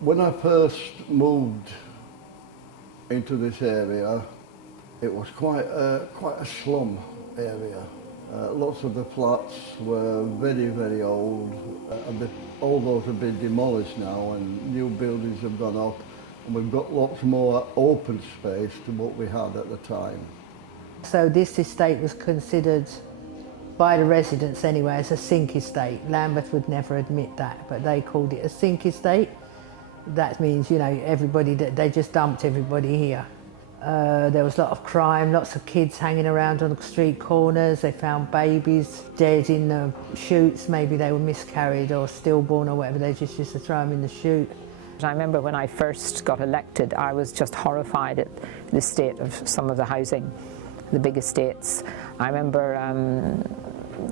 When I first moved into this area, it was quite a slum area. Lots of the flats were very, very old. All those have been demolished now and new buildings have gone up, and we've got lots more open space than what we had at the time. So this estate was considered, by the residents anyway, as a sink estate. Lambeth would never admit that, but they called it a sink estate. That means, you know, they just dumped everybody here. There was a lot of crime, lots of kids hanging around on the street corners. They found babies dead in the chutes. Maybe they were miscarried or stillborn or whatever. They just used to throw them in the chute. I remember when I first got elected, I was just horrified at the state of some of the housing, the big estates. I remember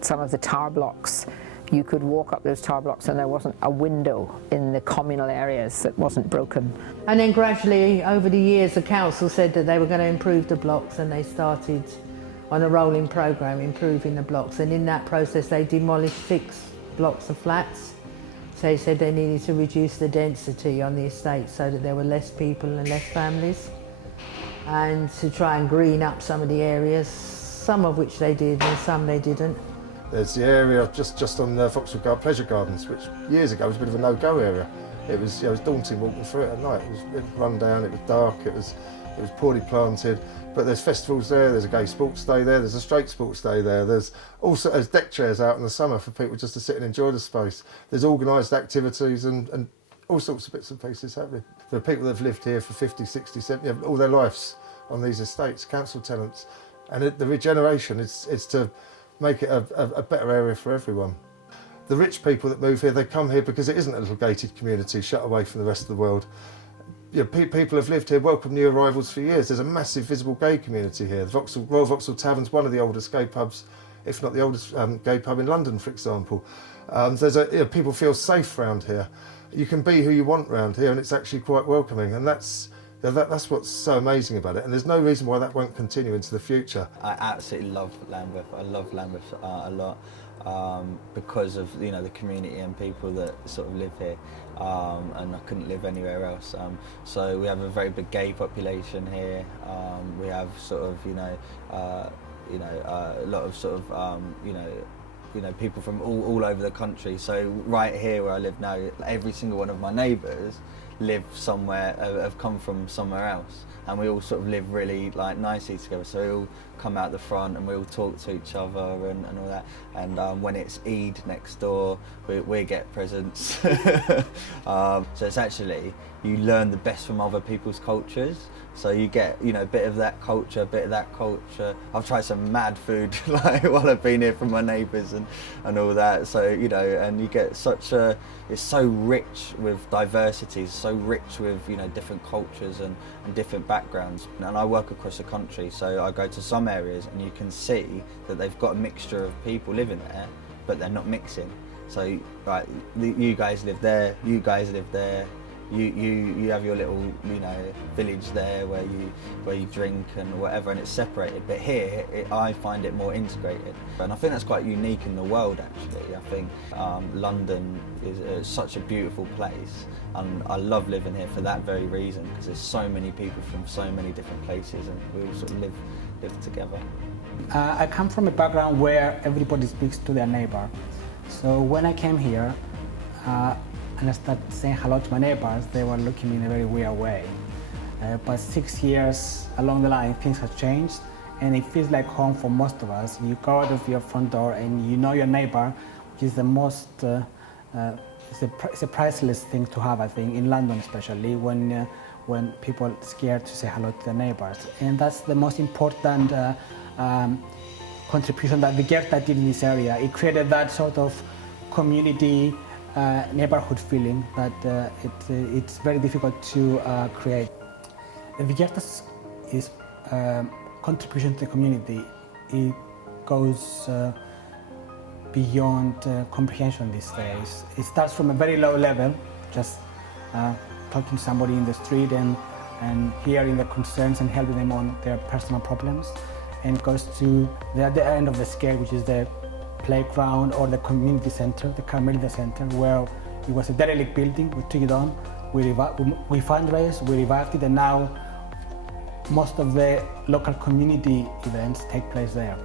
some of the tower blocks. You could walk up those tower blocks and there wasn't a window in the communal areas that wasn't broken. And then gradually, over the years, the council said that they were going to improve the blocks, and they started on a rolling programme improving the blocks. And in that process, they demolished 6 blocks of flats. So they said they needed to reduce the density on the estate so that there were less people and less families, and to try and green up some of the areas, some of which they did and some they didn't. There's the area just on the Vauxhall Pleasure Gardens, which years ago was a bit of a no-go area. It was daunting walking through it at night. It was run down, it was dark, it was poorly planted. But there's festivals there, there's a gay sports day there, there's a straight sports day there. There's deck chairs out in the summer for people just to sit and enjoy the space. There's organised activities and all sorts of bits and pieces happening. There are people that have lived here for 50, 60, 70, all their lives on these estates, council tenants. And the regeneration is to make it a better area for everyone. The rich people that move here, they come here because it isn't a little gated community shut away from the rest of the world. You know, people have lived here, welcomed new arrivals for years. There's a massive visible gay community here. The Royal Vauxhall Tavern's one of the oldest gay pubs, if not the oldest gay pub in London, for example. People feel safe around here. You can be who you want around here, and it's actually quite welcoming, and that's what's so amazing about it, and there's no reason why that won't continue into the future. I absolutely love Lambeth. I love Lambeth a lot because of the community and people that sort of live here, and I couldn't live anywhere else. So we have a very big gay population here. We have sort of a lot of sort of people from all over the country. So right here where I live now, every single one of my neighbours live somewhere, have come from somewhere else, and we all sort of live really nicely together. So we all come out the front and we all talk to each other and all that. And when it's Eid next door, we get presents. So it's actually, you learn the best from other people's cultures. So you get, a bit of that culture, a bit of that culture. I've tried some mad food while I've been here from my neighbours and all that. So, and you get it's so rich with diversity, so rich with, different cultures and different backgrounds. And I work across the country, so I go to some areas and you can see that they've got a mixture of people living there, but they're not mixing. So, right, you guys live there, you guys live there. You have your little village there where you drink and whatever, and it's separated. But here I find it more integrated, and I think that's quite unique in the world actually. I think London is such a beautiful place, and I love living here for that very reason, because there's so many people from so many different places, and we all sort of live together. I come from a background where everybody speaks to their neighbor. So when I came here, and I started saying hello to my neighbors, they were looking at me in a very weird way. But 6 years along the line, things have changed, and it feels like home for most of us. You go out of your front door and you know your neighbor, which is the most, it's a priceless thing to have, I think, in London especially, when people are scared to say hello to their neighbors. And that's the most important contribution that Vigirta did in this area. It created that sort of community, neighborhood feeling that it's very difficult to create. Vigirta's contribution to the community, it goes beyond comprehension these days. It starts from a very low level, just talking to somebody in the street and hearing their concerns and helping them on their personal problems, and goes to the other end of the scale, which is the playground or the community center, the Carmelita Center, where it was a derelict building. We took it on, we fundraise, we revived it, and now most of the local community events take place there.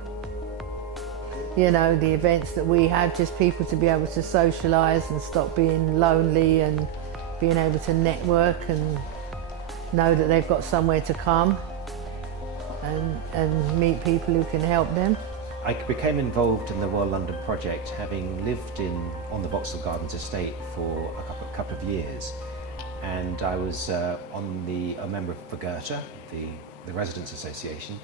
You know, the events that we have, just people to be able to socialise and stop being lonely and being able to network and know that they've got somewhere to come and meet people who can help them. I became involved in the Well London project having lived on the Vauxhall Gardens estate for a couple of years, and I was a member of Vergurta, the Residents Association,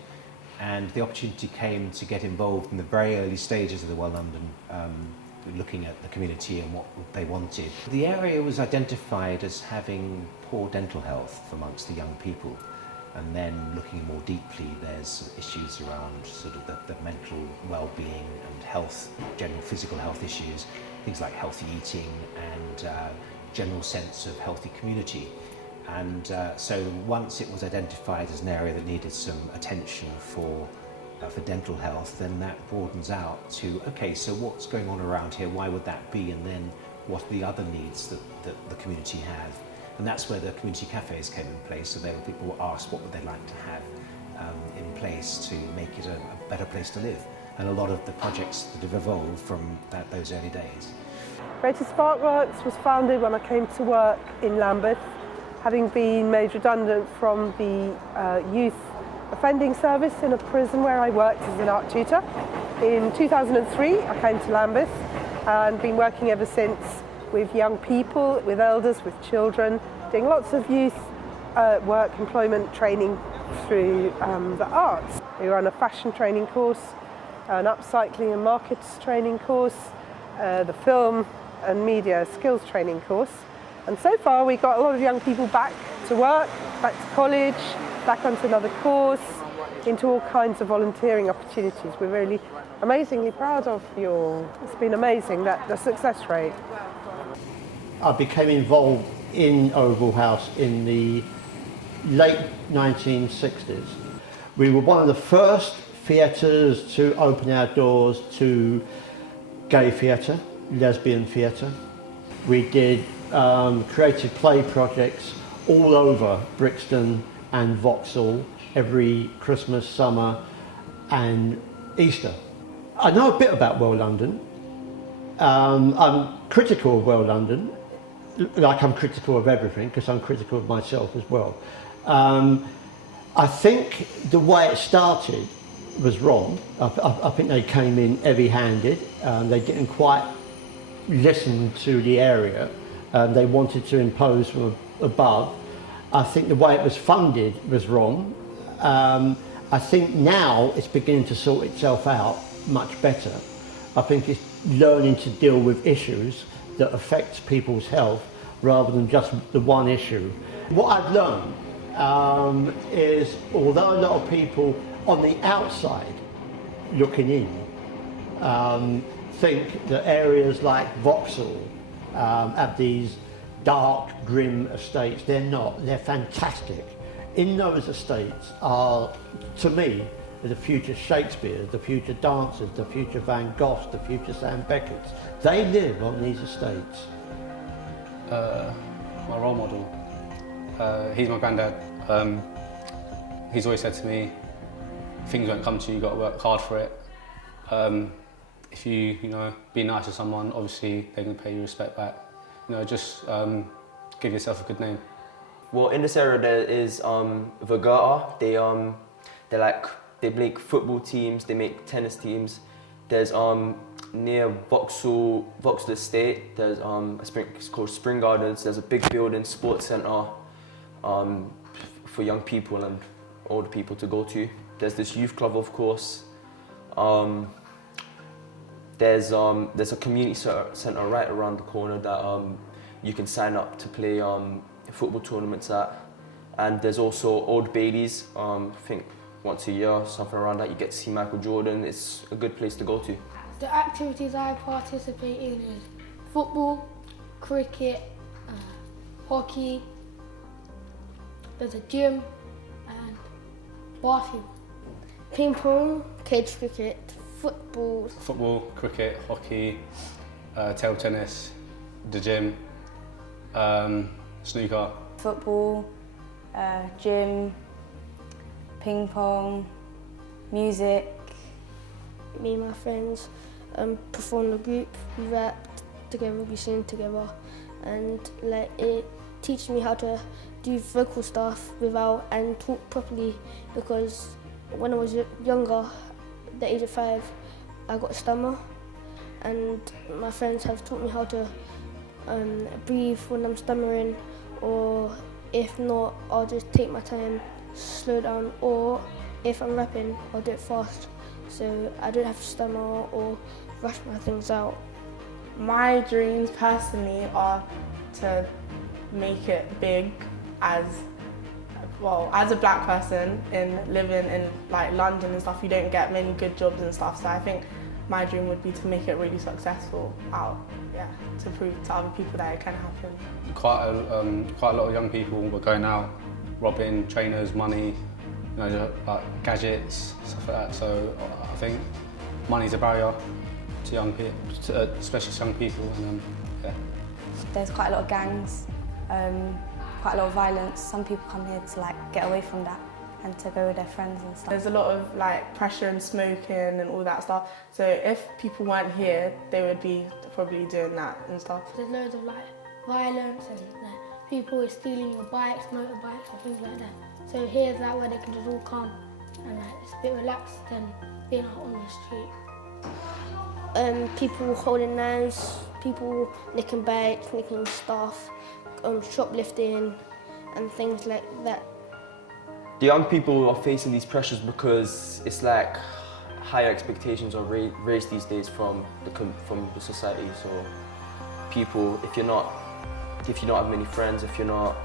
and the opportunity came to get involved in the very early stages of the Well London, looking at the community and what they wanted. The area was identified as having poor dental health amongst the young people. And then looking more deeply, there's issues around sort of the mental well-being and health, general physical health issues, things like healthy eating and general sense of healthy community. And so once it was identified as an area that needed some attention for dental health, then that broadens out to, okay, so what's going on around here, why would that be, and then what are the other needs that the community have? And that's where the community cafes came in place, so people were asked what would they like to have in place to make it a better place to live. And a lot of the projects that have evolved from those early days. Greater Sparkworks was founded when I came to work in Lambeth, having been made redundant from the youth offending service in a prison where I worked as an art tutor. In 2003 I came to Lambeth and been working ever since with young people, with elders, with children, doing lots of youth work, employment training through the arts. We run a fashion training course, an upcycling and markets training course, the film and media skills training course. And so far we got a lot of young people back to work, back to college, back onto another course, into all kinds of volunteering opportunities. We're really amazingly proud of you all. It's been amazing, the success rate. I became involved in Oval House in the late 1960s. We were one of the first theatres to open our doors to gay theatre, lesbian theatre. We did creative play projects all over Brixton and Vauxhall every Christmas, summer and Easter. I know a bit about Well London. I'm critical of Well London, like I'm critical of everything, because I'm critical of myself as well. I think the way it started was wrong. I think they came in heavy-handed. They didn't quite listen to the area. They wanted to impose from above. I think the way it was funded was wrong. I think now it's beginning to sort itself out much better. I think it's learning to deal with issues that affects people's health rather than just the one issue. What I've learned is, although a lot of people on the outside looking in think that areas like Vauxhall have these dark, grim estates, they're not. They're fantastic. In those estates are, to me, the future Shakespeare, the future dancers, the future Van Goghs, the future Sam Becketts. They live on these estates. My role model, he's my granddad. He's always said to me, things won't come to you, you've got to work hard for it. If you be nice to someone, obviously they're going to pay you respect back. Just give yourself a good name. Well, in this area there is Vergurta. They make football teams, they make tennis teams. There's near Vauxhall Estate, there's it's called Spring Gardens. There's a big building, sports centre for young people and older people to go to. There's this youth club, of course. There's a community centre right around the corner that you can sign up to play football tournaments at. And there's also Old Baileys, I think once a year, something around that. You get to see Michael Jordan. It's a good place to go to. The activities I participate in is football, cricket, hockey, there's a gym and basketball. Ping pong, cage cricket, football. Football, cricket, hockey, table tennis, the gym, snooker, football, gym, ping pong, music. Me and my friends perform in a group, we rap together, we sing together, and like it teaches me how to do vocal stuff without and talk properly, because when I was younger, the age of 5, I got a stammer, and my friends have taught me how to breathe when I'm stammering, or if not, I'll just take my time, slow down, or if I'm rapping, I'll do it fast, so I don't have to stammer or rush my things out. My dreams personally are to make it big as a black person in living in like London and stuff. You don't get many good jobs and stuff, so I think my dream would be to make it really successful to prove to other people that it can happen. Quite a lot of young people were going out, robbing trainers, money, like gadgets, stuff like that. So I think money's a barrier to young people, especially to young people. And There's quite a lot of gangs, quite a lot of violence. Some people come here to like get away from that and to go with their friends and stuff. There's a lot of like pressure and smoking and all that stuff. So if people weren't here, they would be probably doing that and stuff. There's loads of like violence and like, people stealing your bikes, motorbikes and things like that. So here's that where they can just all come and like it's a bit relaxed than being out on the street. People holding knives, people nicking bikes, nicking stuff, shoplifting and things like that. The young people are facing these pressures because it's like higher expectations are raised these days from the society. So people, if you not have many friends, if you're not,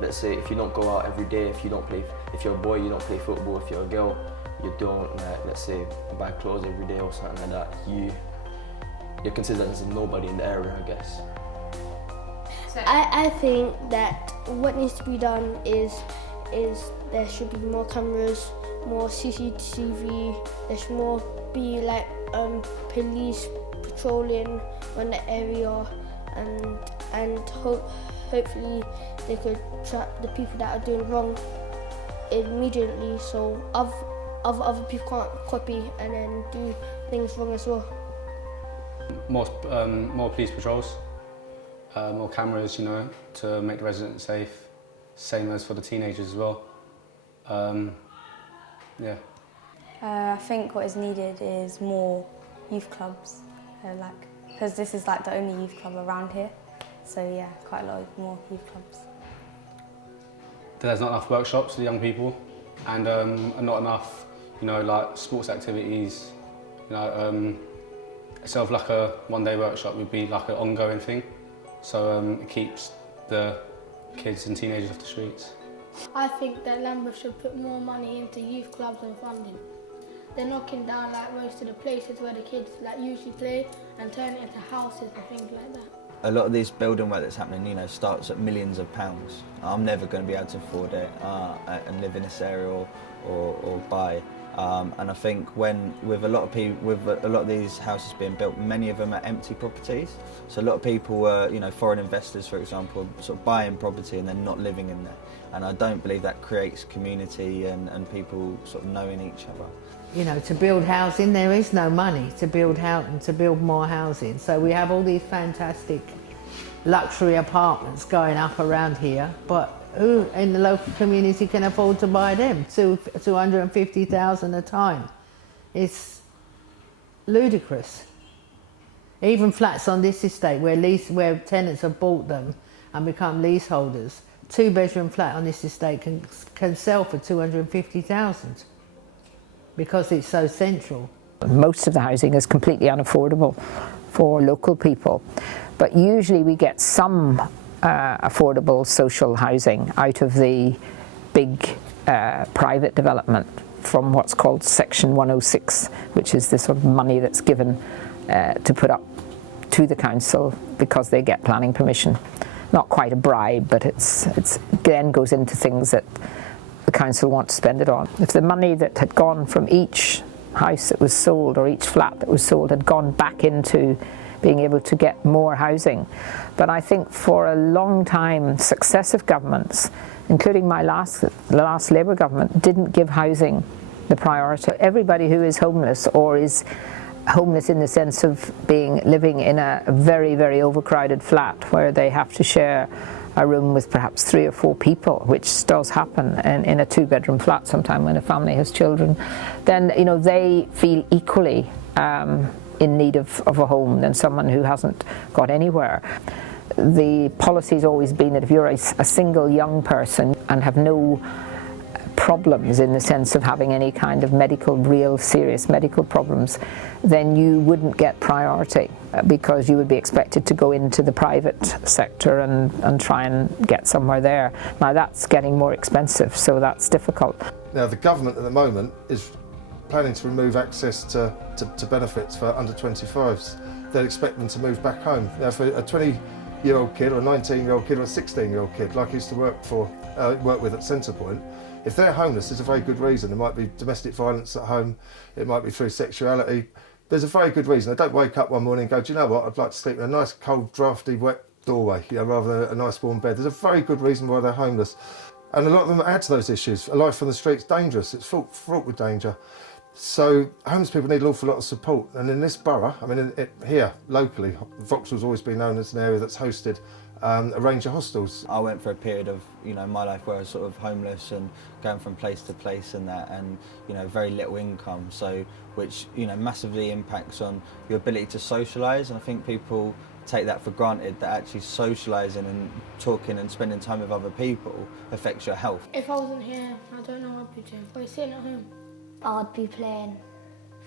let's say, if you don't go out every day, if you're a boy, you don't play football, if you're a girl, you don't, let's say, buy clothes every day or something like that, you're considered as a nobody in the area, I guess. I think that what needs to be done is there should be more cameras, more CCTV, there should more be like police patrolling on the area, and hopefully they could trap the people that are doing wrong immediately, so other people can't copy and then do things wrong as well. More police patrols, more cameras, to make the residents safe. Same as for the teenagers as well. I think what is needed is more youth clubs, because this is like the only youth club around here. So yeah, quite a lot more youth clubs. There's not enough workshops for the young people, and not enough, like sports activities. Instead of like a one-day workshop, would be like an ongoing thing. So it keeps the kids and teenagers off the streets. I think that Lambeth should put more money into youth clubs and funding. They're knocking down like most of the places where the kids like usually play and turning it into houses and things like that. A lot of this building work that's happening, starts at millions of pounds. I'm never going to be able to afford it and live in this area or buy. And I think with a lot of these houses being built, many of them are empty properties. So a lot of people were, foreign investors, for example, sort of buying property and then not living in there. And I don't believe that creates community and people sort of knowing each other. To build housing, there is no money to build more housing. So we have all these fantastic luxury apartments going up around here, but who in the local community can afford to buy them? $250,000 a time. It's ludicrous. Even flats on this estate where tenants have bought them and become leaseholders, 2-bedroom flat on this estate can sell for $250,000 because it's so central. Most of the housing is completely unaffordable for local people, but usually we get some affordable social housing out of the big private development from what's called Section 106, which is the sort of money that's given to put up to the council because they get planning permission. Not quite a bribe, but it's then goes into things that the council want to spend it on. If the money that had gone from each house that was sold or each flat that was sold had gone back into being able to get more housing. But I think for a long time, successive governments, including the last Labour government, didn't give housing the priority. Everybody who is homeless, or is homeless in the sense of living in a very, very overcrowded flat where they have to share a room with perhaps 3 or 4 people, which does happen in a 2-bedroom flat sometime when a family has children, then they feel equally in need of a home than someone who hasn't got anywhere. The policy's always been that if you're a single young person and have no problems in the sense of having any kind of real serious medical problems, then you wouldn't get priority because you would be expected to go into the private sector and try and get somewhere there. Now that's getting more expensive, so that's difficult. Now the government at the moment is planning to remove access to benefits for under 25s. They'll expect them to move back home. Now for a 20-year-old kid or a 19-year-old kid or a 16-year-old kid, like I used to work with at Centrepoint, if they're homeless, there's a very good reason. It might be domestic violence at home, it might be through sexuality. There's a very good reason. I don't wake up one morning and go, do you know what, I'd like to sleep in a nice cold, drafty, wet doorway, rather than a nice warm bed. There's a very good reason why they're homeless. And a lot of them add to those issues. A life on the street's dangerous, it's fraught with danger. So homeless people need an awful lot of support. And in this borough, here, locally, Vauxhall's always been known as an area that's hosted a range of hostels. I went for a period of my life where I was sort of homeless and going from place to place and that, and very little income, so which massively impacts on your ability to socialise. And I think people take that for granted, that actually socialising and talking and spending time with other people affects your health. If I wasn't here, I don't know what I'd be doing. I'd be sitting at home. I'd be playing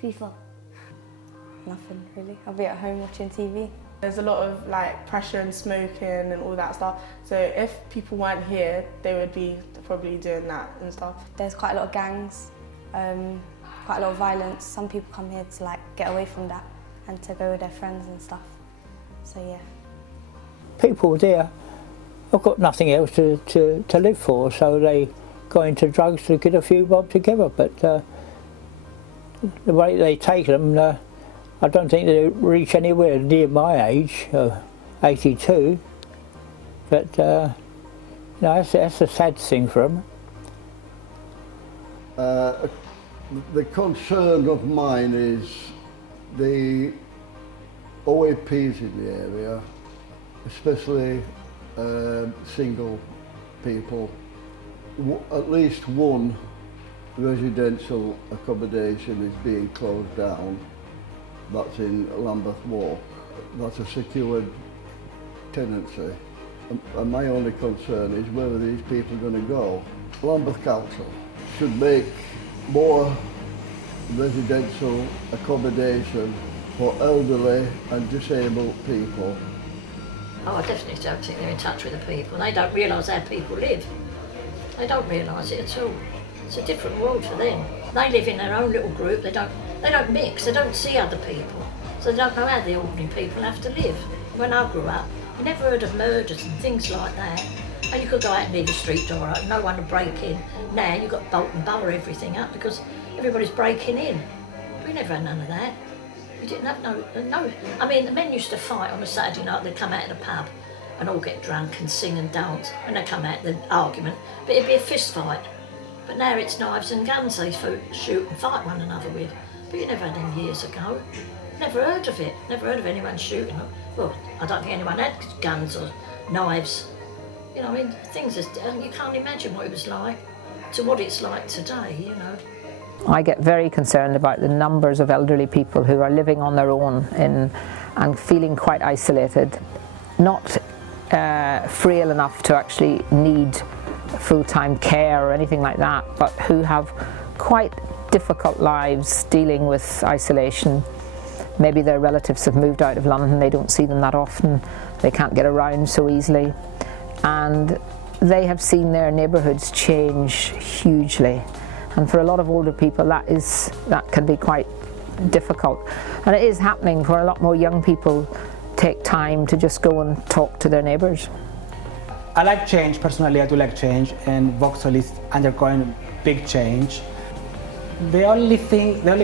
FIFA. Nothing really. I'll be at home watching TV. There's a lot of pressure and smoking and all that stuff. So if people weren't here, they would be probably doing that and stuff. There's quite a lot of gangs, quite a lot of violence. Some people come here to get away from that and to go with their friends and stuff. So yeah. People there have got nothing else to live for, so they go into drugs to get a few bob together. But the way they take them, I don't think they reach anywhere near my age, 82, but that's a sad thing for them. The concern of mine is the OAPs in the area, especially single people. At least one residential accommodation is being closed down. That's in Lambeth Walk. That's a secured tenancy. And my only concern is where are these people going to go? Lambeth Council should make more residential accommodation for elderly and disabled people. Oh, I definitely don't think they're in touch with the people. They don't realise how people live. They don't realise it at all. It's a different world for them. They live in their own little group. They don't mix, they don't see other people, so they don't know how the ordinary people have to live. When I grew up, you never heard of murders and things like that, and you could go out and leave a street door open, no one would break in. Now you've got to bolt and bar everything up because everybody's breaking in. We never had none of that. We didn't have no. The men used to fight on a Saturday night. They'd come out of the pub and all get drunk and sing and dance, and they'd come out the argument, but it'd be a fist fight. But now it's knives and guns they shoot and fight one another with. But you never had them years ago. Never heard of it. Never heard of anyone shooting them. Well, I don't think anyone had guns or knives. Things you can't imagine what it was like to what it's like today, I get very concerned about the numbers of elderly people who are living on their own and feeling quite isolated, not frail enough to actually need full-time care or anything like that, but who have quite difficult lives dealing with isolation. Maybe their relatives have moved out of London, they don't see them that often, they can't get around so easily, and they have seen their neighbourhoods change hugely. And for a lot of older people that can be quite difficult. And it is happening for a lot more young people take time to just go and talk to their neighbours. I like change, personally I do like change, and Vauxhall is undergoing big change. The only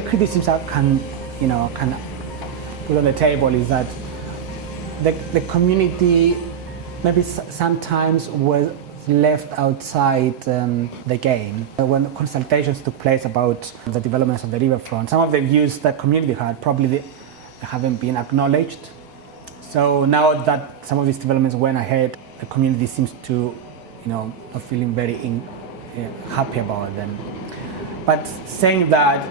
criticism I can put on the table is that the community maybe sometimes was left outside the game. When consultations took place about the developments of the riverfront, some of the views that community had probably haven't been acknowledged. So now that some of these developments went ahead, the community seems to, not feeling very happy about them. But saying that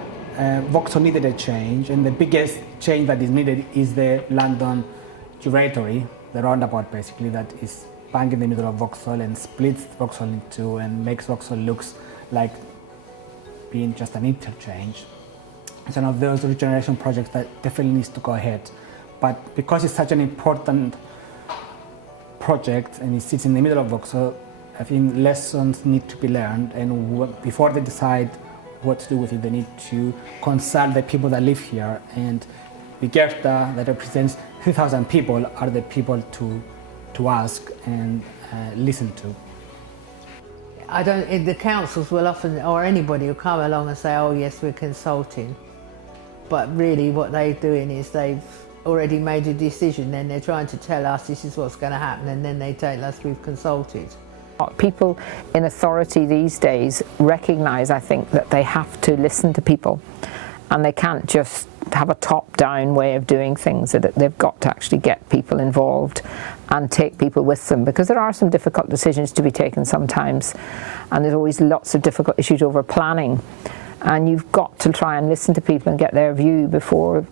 Vauxhall needed a change, and the biggest change that is needed is the London Juratory, the roundabout basically, that is bang in the middle of Vauxhall and splits Vauxhall in two and makes Vauxhall looks like being just an interchange. It's one of those regeneration projects that definitely needs to go ahead. But because it's such an important project and it sits in the middle of Vauxhall, I think lessons need to be learned, and before they decide what to do with it, they need to consult the people that live here, and Vigurta, that represents 3,000 people, are the people to ask and listen to. The councils will often, or anybody will come along and say, oh yes, we're consulting. But really what they're doing is they've already made a decision, then they're trying to tell us this is what's going to happen, and then they tell us we've consulted. People in authority these days recognise, I think, that they have to listen to people, and they can't just have a top-down way of doing things, that they've got to actually get people involved and take people with them, because there are some difficult decisions to be taken sometimes, and there's always lots of difficult issues over planning, and you've got to try and listen to people and get their view before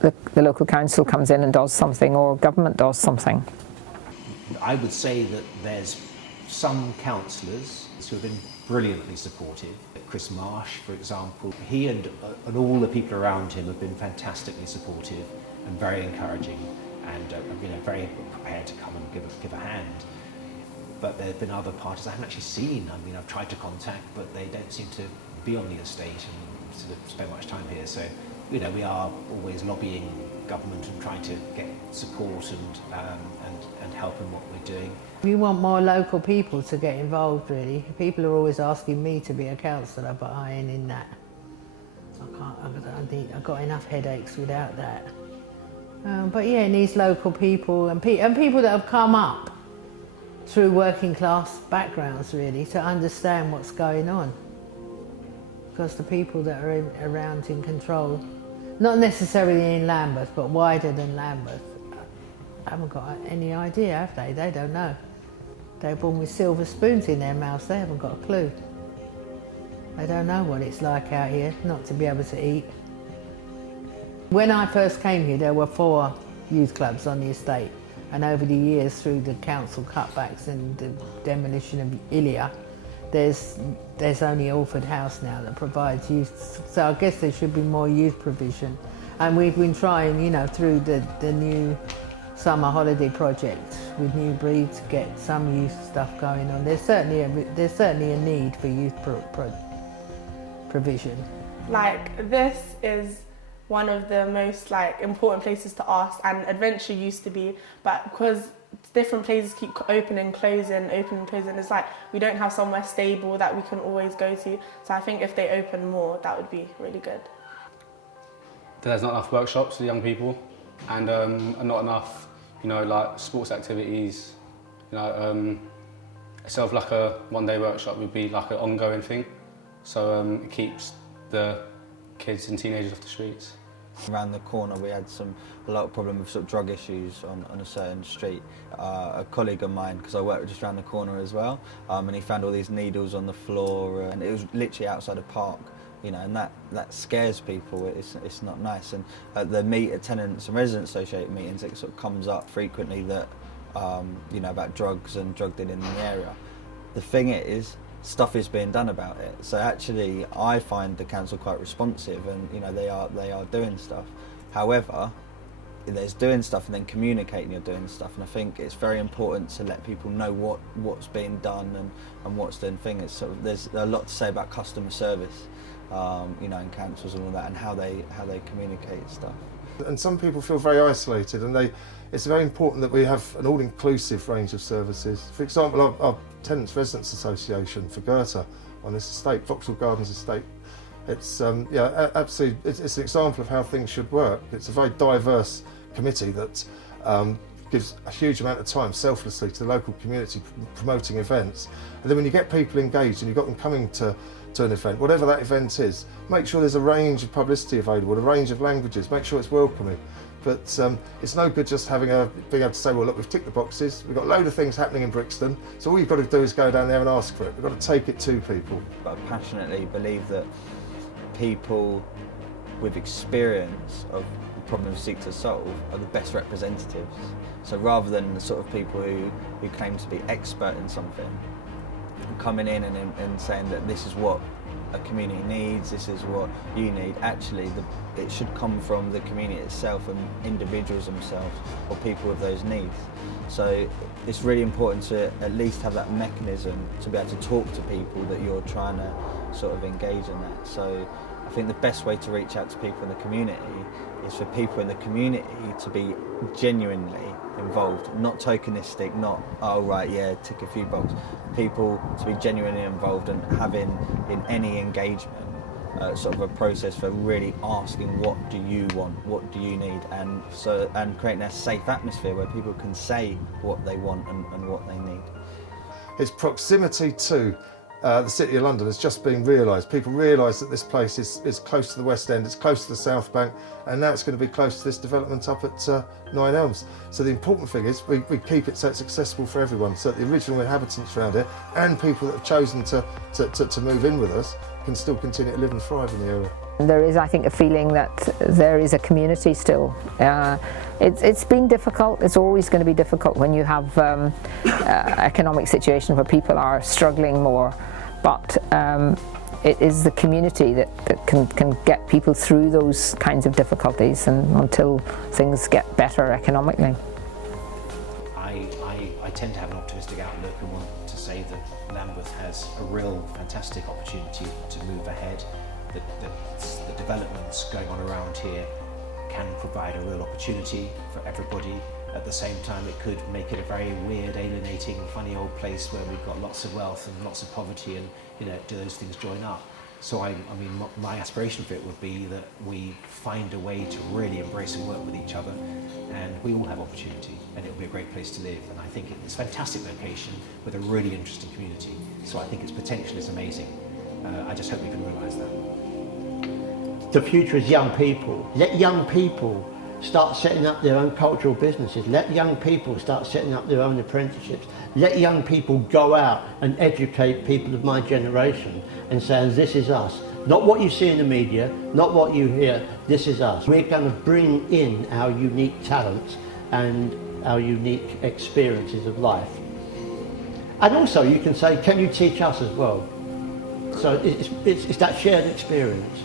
the local council comes in and does something, or government does something. I would say that there's some councillors who have been brilliantly supportive. Chris Marsh, for example, he and all the people around him have been fantastically supportive and very encouraging, and very prepared to come and give a hand. But there have been other parties I haven't actually seen. I mean, I've tried to contact, but they don't seem to be on the estate and sort of spend much time here. So, we are always lobbying government and trying to get support and help in what we're doing. We want more local people to get involved, really. People are always asking me to be a councillor, but I ain't in that. I've got enough headaches without that. But yeah, it needs local people and people that have come up through working class backgrounds, really, to understand what's going on. Because the people that are around in control, not necessarily in Lambeth, but wider than Lambeth, haven't got any idea, have they? They don't know. They're born with silver spoons in their mouths, they haven't got a clue. They don't know what it's like out here, not to be able to eat. When I first came here, there were 4 youth clubs on the estate, and over the years, through the council cutbacks and the demolition of Ilia, there's only Alford House now that provides youth, so I guess there should be more youth provision. And we've been trying, through the new summer holiday project with New Breed to get some youth stuff going on. There's certainly a need for youth provision. This is one of the most important places to ask, and Adventure used to be, but because different places keep opening, closing, it's we don't have somewhere stable that we can always go to. So I think if they open more, that would be really good. There's not enough workshops for young people, and not enough, sports activities. Itself like a one-day workshop would be like an ongoing thing, so it keeps the kids and teenagers off the streets. Around the corner we had a lot of problem with drug issues on a certain street. A colleague of mine, because I work just around the corner as well, and he found all these needles on the floor, and it was literally outside a park, and that scares people. It's not nice. And at the tenants and residents association meetings, it comes up frequently that about drugs and drug dealing in the area. The thing is, stuff is being done about it. So actually, I find the council quite responsive, and they are doing stuff. However, there's doing stuff and then communicating you're doing stuff, and I think it's very important to let people know what's being done and what's doing things. There's a lot to say about customer service, in councils and all that, and how they communicate stuff. And some people feel very isolated, and it's very important that we have an all-inclusive range of services. For example, our Tenants Residents Association for Goethe on this estate, Vauxhall Gardens estate, it's absolutely, it's an example of how things should work. It's a very diverse committee that gives a huge amount of time selflessly to the local community promoting events. And then when you get people engaged and you've got them coming to an event, whatever that event is, make sure there's a range of publicity available, a range of languages, make sure it's welcoming. But it's no good just being able to say, well, look, we've ticked the boxes, we've got a load of things happening in Brixton, so all you've got to do is go down there and ask for it. We've got to take it to people. I passionately believe that people with experience of the problems we seek to solve are the best representatives. So rather than the sort of people who claim to be expert in something, coming in and saying that this is what a community needs, this is what you need, actually it should come from the community itself and individuals themselves or people with those needs. So it's really important to at least have that mechanism to be able to talk to people that you're trying to sort of engage in that. So I think the best way to reach out to people in the community is for people in the community to be genuinely involved, not tokenistic, not, oh right, yeah, tick a few boxes. People to be genuinely involved and having in any engagement sort of a process for really asking what do you want, what do you need, and creating a safe atmosphere where people can say what they want and what they need. Its proximity to the City of London has just been realised. People realise that this place is close to the West End, it's close to the South Bank, and now it's going to be close to this development up at Nine Elms. So the important thing is we keep it so it's accessible for everyone, so that the original inhabitants around here and people that have chosen to move in with us can still continue to live and thrive in the area. There is, I think, a feeling that there is a community still. It's been difficult. It's always going to be difficult when you have economic situation where people are struggling more. But it is the community that can get people through those kinds of difficulties and until things get better economically. I tend to have an optimistic outlook and want to say that Lambeth has a real fantastic opportunity to move ahead. That the developments going on around here can provide a real opportunity for everybody. At the same time, it could make it a very weird, alienating, funny old place where we've got lots of wealth and lots of poverty, and do those things join up? So I mean, my aspiration for it would be that we find a way to really embrace and work with each other, and we all have opportunity, and it will be a great place to live. And I think it's a fantastic location with a really interesting community. So I think its potential is amazing. I just hope we can realise that. The future is young people. Let young people start setting up their own cultural businesses. Let young people start setting up their own apprenticeships. Let young people go out and educate people of my generation and say, this is us. Not what you see in the media, not what you hear, this is us. We're going to bring in our unique talents and our unique experiences of life. And also you can say, can you teach us as well? So it's that shared experience.